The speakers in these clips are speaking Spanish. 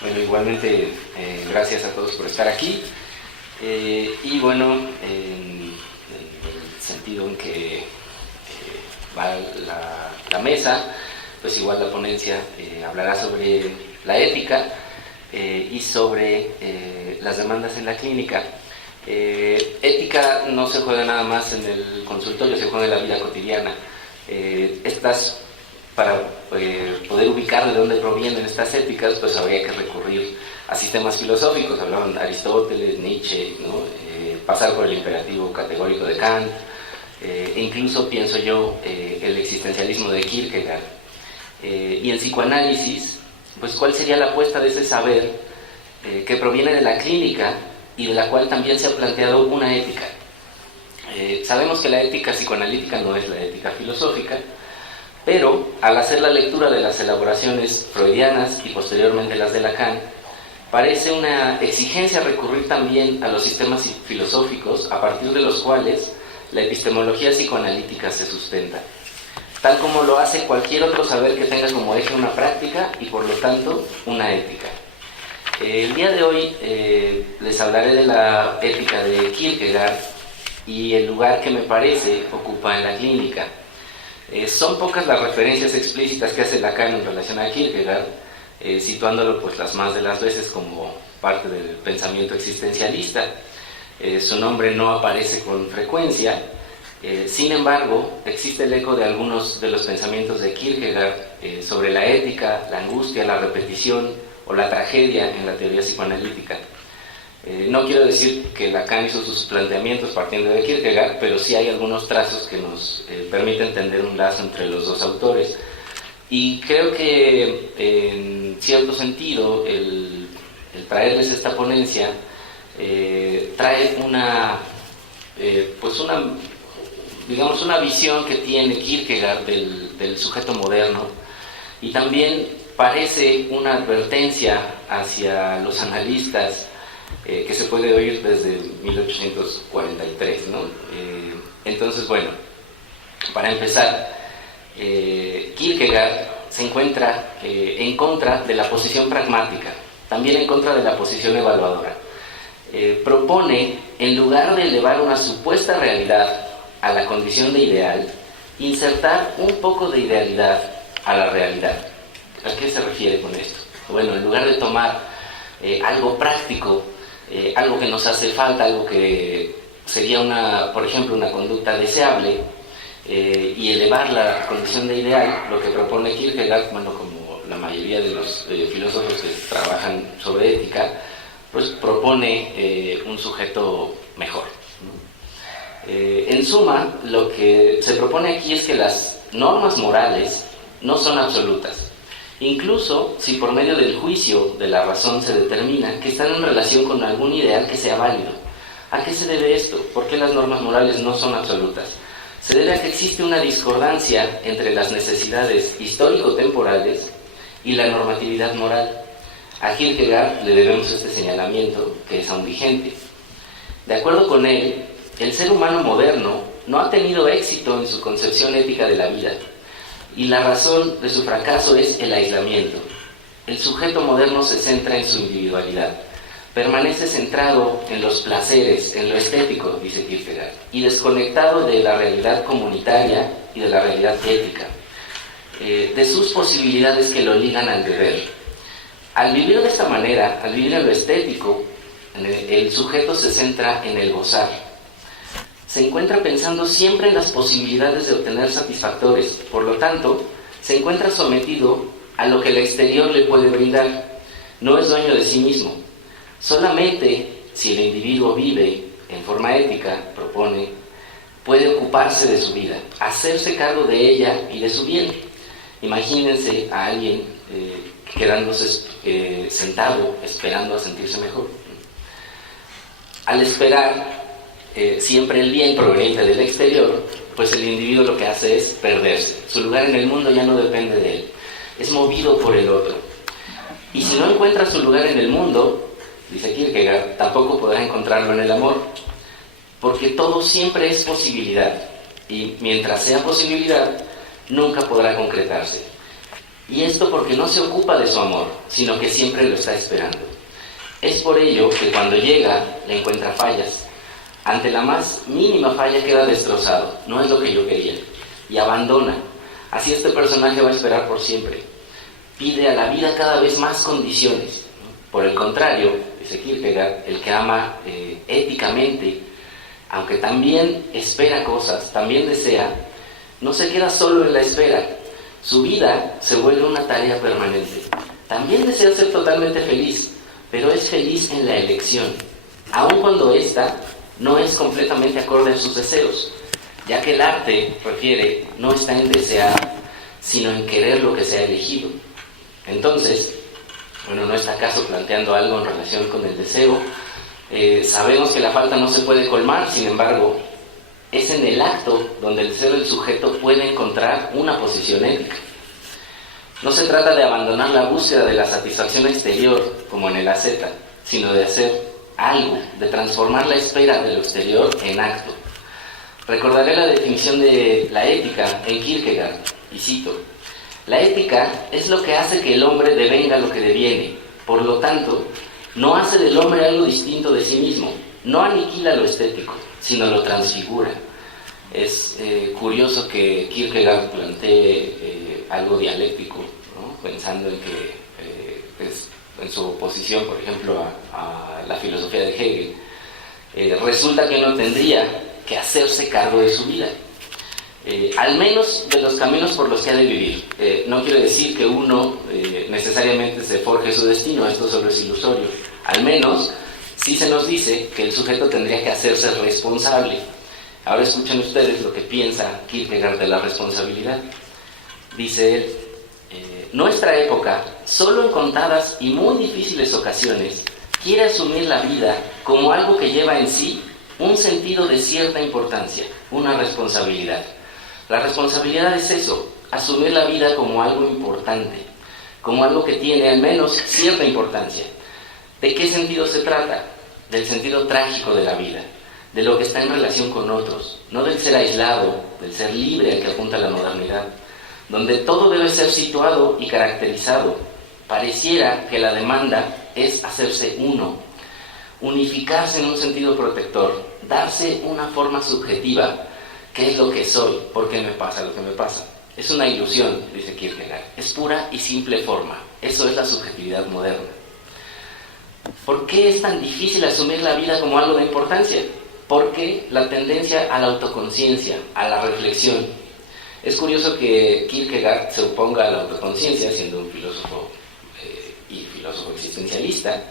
Bueno, igualmente, gracias a todos por estar aquí. Y bueno, en el sentido en que va la mesa, pues igual la ponencia hablará sobre la ética y sobre las demandas en la clínica. Ética no se juega nada más en el consultorio, se juega en la vida cotidiana. Para poder ubicar de dónde provienen estas éticas, pues habría que recurrir a sistemas filosóficos. Hablaban de Aristóteles, Nietzsche, ¿no? Pasar por el imperativo categórico de Kant, e incluso, pienso yo, el existencialismo de Kierkegaard. Y en psicoanálisis, pues cuál sería la apuesta de ese saber que proviene de la clínica y de la cual también se ha planteado una ética. Sabemos que la ética psicoanalítica no es la ética filosófica, pero al hacer la lectura de las elaboraciones freudianas y posteriormente las de Lacan, parece una exigencia recurrir también a los sistemas filosóficos a partir de los cuales la epistemología psicoanalítica se sustenta, tal como lo hace cualquier otro saber que tenga como eje una práctica y por lo tanto una ética. El día de hoy les hablaré de la ética de Kierkegaard y el lugar que me parece ocupa en la clínica. Son pocas las referencias explícitas que hace Lacan en relación a Kierkegaard, situándolo pues las más de las veces como parte del pensamiento existencialista. Su nombre no aparece con frecuencia, sin embargo existe el eco de algunos de los pensamientos de Kierkegaard sobre la ética, la angustia, la repetición o la tragedia en la teoría psicoanalítica. No quiero decir que Lacan hizo sus planteamientos partiendo de Kierkegaard, pero sí hay algunos trazos que nos permiten entender un lazo entre los dos autores. Y creo que en cierto sentido el traerles esta ponencia trae una visión que tiene Kierkegaard del sujeto moderno, y también parece una advertencia hacia los analistas que se puede oír desde 1843, ¿no? Entonces, bueno, para empezar, Kierkegaard se encuentra en contra de la posición pragmática, también en contra de la posición evaluadora. Propone, en lugar de elevar una supuesta realidad a la condición de ideal, insertar un poco de idealidad a la realidad. ¿A qué se refiere con esto? Bueno, en lugar de tomar algo práctico, algo que nos hace falta, algo que sería por ejemplo, una conducta deseable, y elevarla a condición de ideal, lo que propone Kierkegaard, bueno, como la mayoría de los filósofos que trabajan sobre ética, pues propone un sujeto mejor, ¿no? En suma, lo que se propone aquí es que las normas morales no son absolutas. Incluso si por medio del juicio de la razón se determina que están en relación con algún ideal que sea válido. ¿A qué se debe esto? ¿Por qué las normas morales no son absolutas? Se debe a que existe una discordancia entre las necesidades histórico-temporales y la normatividad moral. A Kierkegaard le debemos este señalamiento, que es aún vigente. De acuerdo con él, el ser humano moderno no ha tenido éxito en su concepción ética de la vida, y la razón de su fracaso es el aislamiento. El sujeto moderno se centra en su individualidad, permanece centrado en los placeres, en lo estético, dice Kierkegaard, y desconectado de la realidad comunitaria y de la realidad ética, de sus posibilidades que lo ligan al deber. Al vivir de esta manera, al vivir en lo estético, el sujeto se centra en el gozar. Se encuentra pensando siempre en las posibilidades de obtener satisfactores, por lo tanto, se encuentra sometido a lo que el exterior le puede brindar. No es dueño de sí mismo. Solamente si el individuo vive en forma ética, propone, puede ocuparse de su vida, hacerse cargo de ella y de su bien. Imagínense a alguien quedándose sentado, esperando a sentirse mejor. Al esperar siempre el bien proveniente del exterior, pues el individuo lo que hace es perderse. Su lugar en el mundo ya no depende de él, es movido por el otro. Y si no encuentra su lugar en el mundo, dice Kierkegaard, tampoco podrá encontrarlo en el amor, porque todo siempre es posibilidad, y mientras sea posibilidad, nunca podrá concretarse. Y esto porque no se ocupa de su amor, sino que siempre lo está esperando. Es por ello que cuando llega, le encuentra fallas. Ante la más mínima falla queda destrozado, no es lo que yo quería, y abandona. Así este personaje va a esperar por siempre. Pide a la vida cada vez más condiciones. Por el contrario, dice Kierkegaard, el que ama éticamente, aunque también espera cosas, también desea, no se queda solo en la espera. Su vida se vuelve una tarea permanente. También desea ser totalmente feliz, pero es feliz en la elección, aun cuando ésta no es completamente acorde a sus deseos, ya que el arte, refiere, no está en desear, sino en querer lo que se ha elegido. Entonces, ¿no está acaso planteando algo en relación con el deseo? Sabemos que la falta no se puede colmar, sin embargo, es en el acto donde el deseo del sujeto puede encontrar una posición ética. No se trata de abandonar la búsqueda de la satisfacción exterior, como en el asceta, sino de hacer algo, de transformar la espera de lo exterior en acto. Recordaré la definición de la ética en Kierkegaard, y cito: la ética es lo que hace que el hombre devenga lo que deviene. Por lo tanto, no hace del hombre algo distinto de sí mismo, no aniquila lo estético, sino lo transfigura. Es curioso que Kierkegaard plantee algo dialéctico, ¿no? Pensando en que en su oposición, por ejemplo, a la filosofía de Hegel, resulta que uno tendría que hacerse cargo de su vida, al menos de los caminos por los que ha de vivir. No quiere decir que uno necesariamente se forje su destino, esto solo es ilusorio. Al menos sí se nos dice que el sujeto tendría que hacerse responsable. Ahora escuchen ustedes lo que piensa Kierkegaard de la responsabilidad. Dice él: nuestra época, solo en contadas y muy difíciles ocasiones, quiere asumir la vida como algo que lleva en sí un sentido de cierta importancia, una responsabilidad. La responsabilidad es eso, asumir la vida como algo importante, como algo que tiene al menos cierta importancia. ¿De qué sentido se trata? Del sentido trágico de la vida, de lo que está en relación con otros, no del ser aislado, del ser libre al que apunta la modernidad, donde todo debe ser situado y caracterizado. Pareciera que la demanda es hacerse uno, unificarse en un sentido protector, darse una forma subjetiva. ¿Qué es lo que soy? ¿Por qué me pasa lo que me pasa? Es una ilusión, dice Kierkegaard, es pura y simple forma. Eso es la subjetividad moderna. ¿Por qué es tan difícil asumir la vida como algo de importancia? Porque la tendencia a la autoconciencia, a la reflexión. Es curioso que Kierkegaard se oponga a la autoconciencia, siendo un filósofo y filósofo existencialista,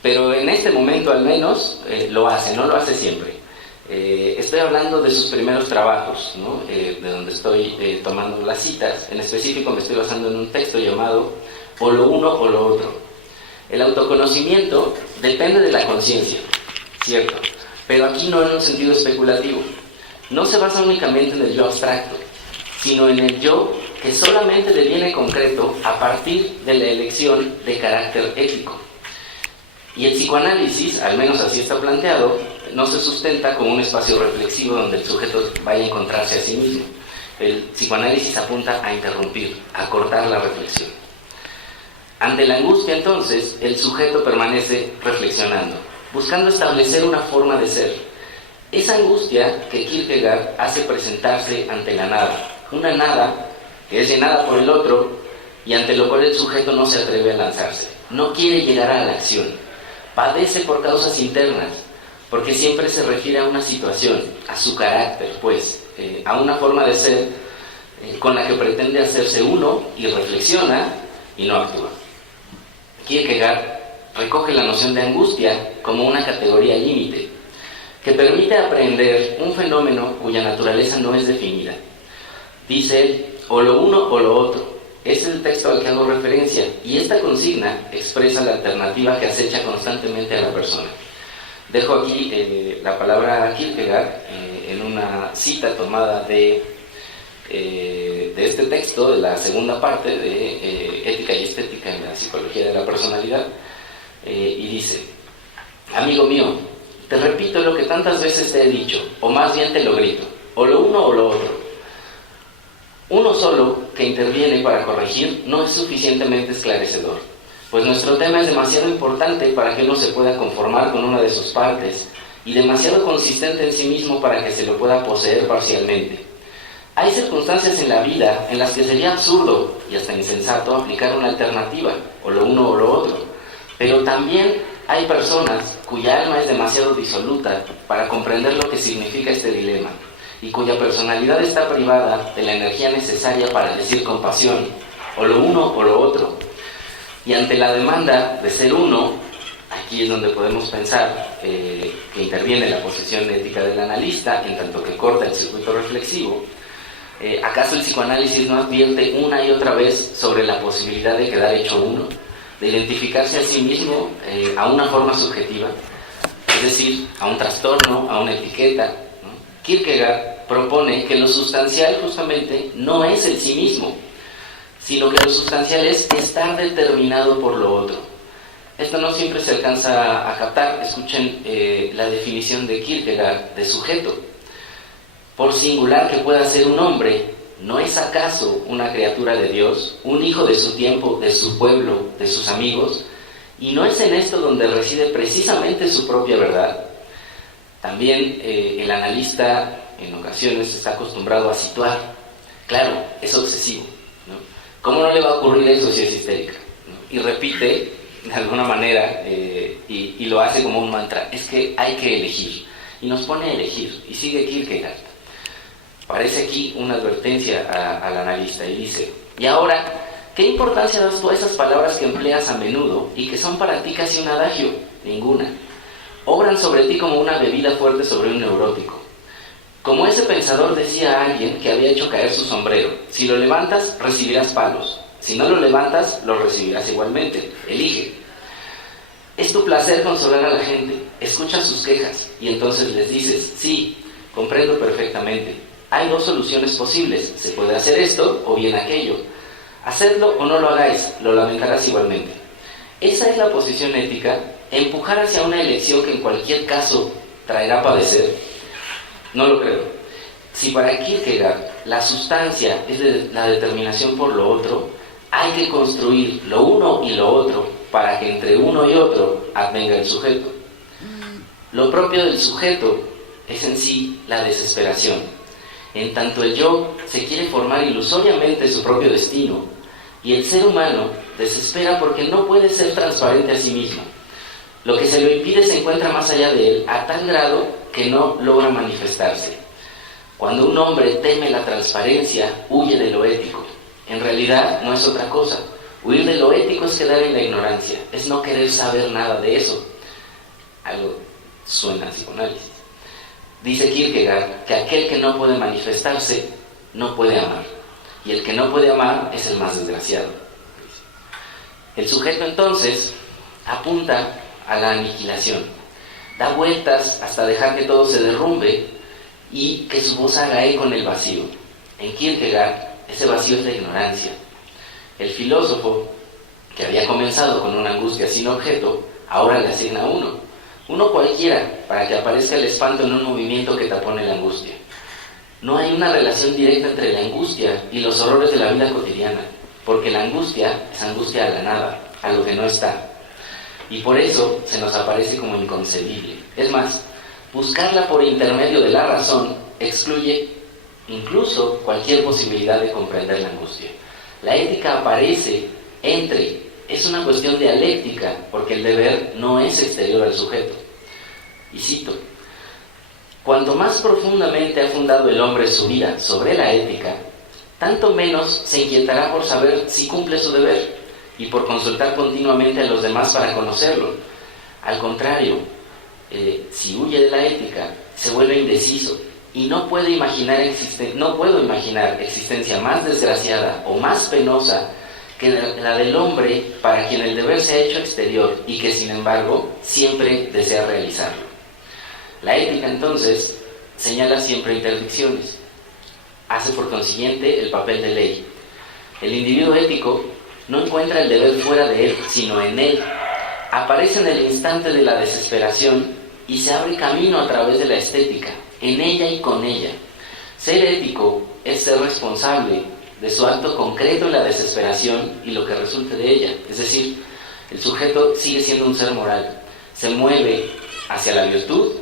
pero en este momento al menos lo hace, no lo hace siempre. Estoy hablando de sus primeros trabajos, ¿no? De donde estoy tomando las citas. En específico me estoy basando en un texto llamado O lo uno o lo otro. El autoconocimiento depende de la conciencia, cierto, pero aquí no en un sentido especulativo. No se basa únicamente en el yo abstracto, sino en el yo que solamente deviene concreto a partir de la elección de carácter ético. Y el psicoanálisis, al menos así está planteado, no se sustenta como un espacio reflexivo donde el sujeto vaya a encontrarse a sí mismo. El psicoanálisis apunta a interrumpir, a cortar la reflexión. Ante la angustia, entonces, el sujeto permanece reflexionando, buscando establecer una forma de ser. Esa angustia que Kierkegaard hace presentarse ante la nada, una nada que es llenada por el otro y ante lo cual el sujeto no se atreve a lanzarse, no quiere llegar a la acción, padece por causas internas, porque siempre se refiere a una situación, a su carácter, pues, a una forma de ser con la que pretende hacerse uno y reflexiona y no actúa. Kierkegaard recoge la noción de angustia como una categoría límite, que permite aprender un fenómeno cuya naturaleza no es definida. Dice él, o lo uno o lo otro. Es el texto al que hago referencia, y esta consigna expresa la alternativa que acecha constantemente a la persona. Dejo aquí la palabra Kierkegaard en una cita tomada de este texto, de la segunda parte de Ética y Estética en la Psicología de la Personalidad, y dice: amigo mío, te repito lo que tantas veces te he dicho, o más bien te lo grito, o lo uno o lo otro. Uno solo que interviene para corregir no es suficientemente esclarecedor, pues nuestro tema es demasiado importante para que uno se pueda conformar con una de sus partes y demasiado consistente en sí mismo para que se lo pueda poseer parcialmente. Hay circunstancias en la vida en las que sería absurdo y hasta insensato aplicar una alternativa, o lo uno o lo otro, pero también hay personas cuya alma es demasiado disoluta para comprender lo que significa este dilema y cuya personalidad está privada de la energía necesaria para decir con pasión, o lo uno o lo otro. Y ante la demanda de ser uno, aquí es donde podemos pensar que interviene la posición ética del analista, en tanto que corta el circuito reflexivo. ¿Acaso el psicoanálisis no advierte una y otra vez sobre la posibilidad de quedar hecho uno, de identificarse a sí mismo a una forma subjetiva, es decir, a un trastorno, a una etiqueta, ¿no? Kierkegaard propone que lo sustancial justamente no es el sí mismo, sino que lo sustancial es estar determinado por lo otro. Esto no siempre se alcanza a captar. Escuchen la definición de Kierkegaard de sujeto. Por singular que pueda ser un hombre, ¿no es acaso una criatura de Dios, un hijo de su tiempo, de su pueblo, de sus amigos? ¿Y no es en esto donde reside precisamente su propia verdad? También el analista en ocasiones está acostumbrado a situar. Claro, es obsesivo, ¿no? ¿Cómo no le va a ocurrir eso si es histérica, ¿no? Y repite de alguna manera y lo hace como un mantra. Es que hay que elegir. Y nos pone a elegir. Y sigue Kierkegaard. Parece aquí una advertencia al analista y dice: y ahora, ¿qué importancia das tú a esas palabras que empleas a menudo y que son para ti casi un adagio? Ninguna. Obran sobre ti como una bebida fuerte sobre un neurótico. Como ese pensador decía a alguien que había hecho caer su sombrero: si lo levantas, recibirás palos. Si no lo levantas, lo recibirás igualmente. Elige. Es tu placer consolar a la gente. Escucha sus quejas y entonces les dices: sí, comprendo perfectamente. Hay dos soluciones posibles. Se puede hacer esto o bien aquello. Hacedlo o no lo hagáis. Lo lamentarás igualmente. Esa es la posición ética. Empujar hacia una elección que en cualquier caso traerá padecer. No lo creo. Si para Kierkegaard la sustancia es la determinación por lo otro, hay que construir lo uno y lo otro para que entre uno y otro advenga el sujeto. Lo propio del sujeto es en sí la desesperación. En tanto el yo se quiere formar ilusoriamente su propio destino, y el ser humano desespera porque no puede ser transparente a sí mismo. Lo que se lo impide se encuentra más allá de él, a tal grado que no logra manifestarse. Cuando un hombre teme la transparencia, huye de lo ético. En realidad no es otra cosa. Huir de lo ético es quedar en la ignorancia, es no querer saber nada de eso. Algo suena a psicoanálisis. Dice Kierkegaard que aquel que no puede manifestarse no puede amar, y el que no puede amar es el más desgraciado. El sujeto entonces apunta a la aniquilación, da vueltas hasta dejar que todo se derrumbe y que su voz haga eco en el vacío. En Kierkegaard ese vacío es la ignorancia. El filósofo, que había comenzado con una angustia sin objeto, ahora le asigna uno cualquiera, para que aparezca el espanto en un movimiento que tapone la angustia. No hay una relación directa entre la angustia y los horrores de la vida cotidiana, porque la angustia es angustia a la nada, a lo que no está. Y por eso se nos aparece como inconcebible. Es más, buscarla por intermedio de la razón excluye incluso cualquier posibilidad de comprender la angustia. La ética aparece es una cuestión dialéctica, porque el deber no es exterior al sujeto. Y cito: cuanto más profundamente ha fundado el hombre su vida sobre la ética, tanto menos se inquietará por saber si cumple su deber y por consultar continuamente a los demás para conocerlo. Al contrario, si huye de la ética, se vuelve indeciso y no puedo imaginar existencia más desgraciada o más penosa que la del hombre para quien el deber se ha hecho exterior y que sin embargo siempre desea realizarlo. La ética entonces señala siempre interdicciones, hace por consiguiente el papel de ley. El individuo ético no encuentra el deber fuera de él, sino en él. Aparece en el instante de la desesperación y se abre camino a través de la estética, en ella y con ella. Ser ético es ser responsable de su acto concreto en la desesperación y lo que resulte de ella. Es decir, el sujeto sigue siendo un ser moral, se mueve hacia la virtud,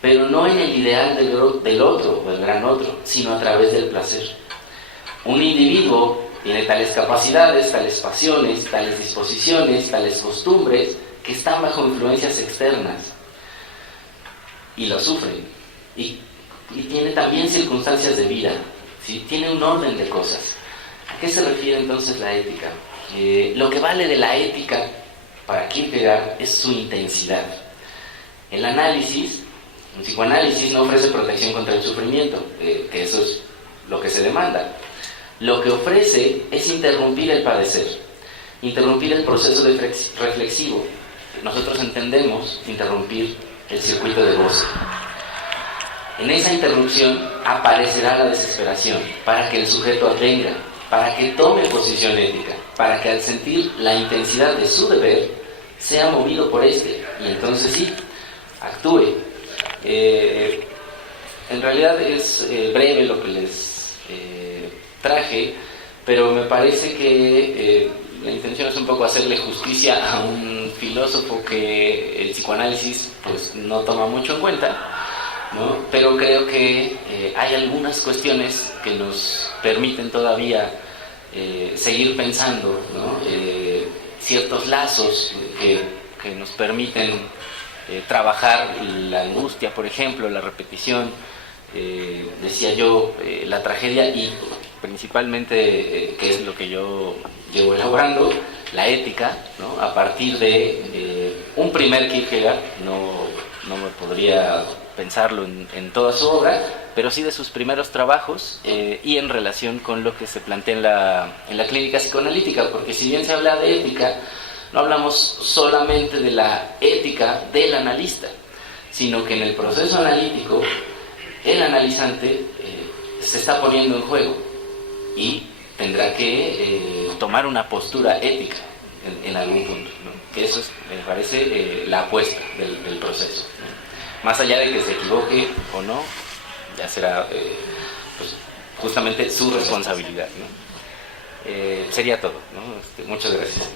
pero no en el ideal del otro o del gran otro, sino a través del placer. Un individuo tiene tales capacidades, tales pasiones, tales disposiciones, tales costumbres que están bajo influencias externas y lo sufren. Y tiene también circunstancias de vida, ¿sí? Tiene un orden de cosas. ¿A qué se refiere entonces la ética? Lo que vale de la ética para Kierkegaard es su intensidad. El análisis, un psicoanálisis no ofrece protección contra el sufrimiento, que eso es lo que se demanda. Lo que ofrece es interrumpir el padecer, interrumpir el proceso reflexivo. Nosotros entendemos interrumpir el circuito de goce. En esa interrupción aparecerá la desesperación para que el sujeto atenga, para que tome posición ética, para que al sentir la intensidad de su deber sea movido por este y entonces sí, actúe. En realidad es breve lo que les traje, pero me parece que la intención es un poco hacerle justicia a un filósofo que el psicoanálisis pues no toma mucho en cuenta, ¿no? Pero creo que hay algunas cuestiones que nos permiten todavía seguir pensando, ¿no? Ciertos lazos que nos permiten trabajar la angustia, por ejemplo, la repetición, decía yo, la tragedia y principalmente, que es lo que yo llevo elaborando, la ética, ¿no? A partir de un primer Kierkegaard, no me podría pensarlo en toda su obra, pero sí de sus primeros trabajos y en relación con lo que se plantea en la clínica psicoanalítica, porque si bien se habla de ética, no hablamos solamente de la ética del analista, sino que en el proceso analítico el analizante se está poniendo en juego y tendrá que tomar una postura ética en algún punto, ¿no? Que eso es, me parece, la apuesta del proceso, ¿no? Más allá de que se equivoque o no, ya será pues, justamente su responsabilidad, ¿no? Sería todo, ¿no? Muchas gracias.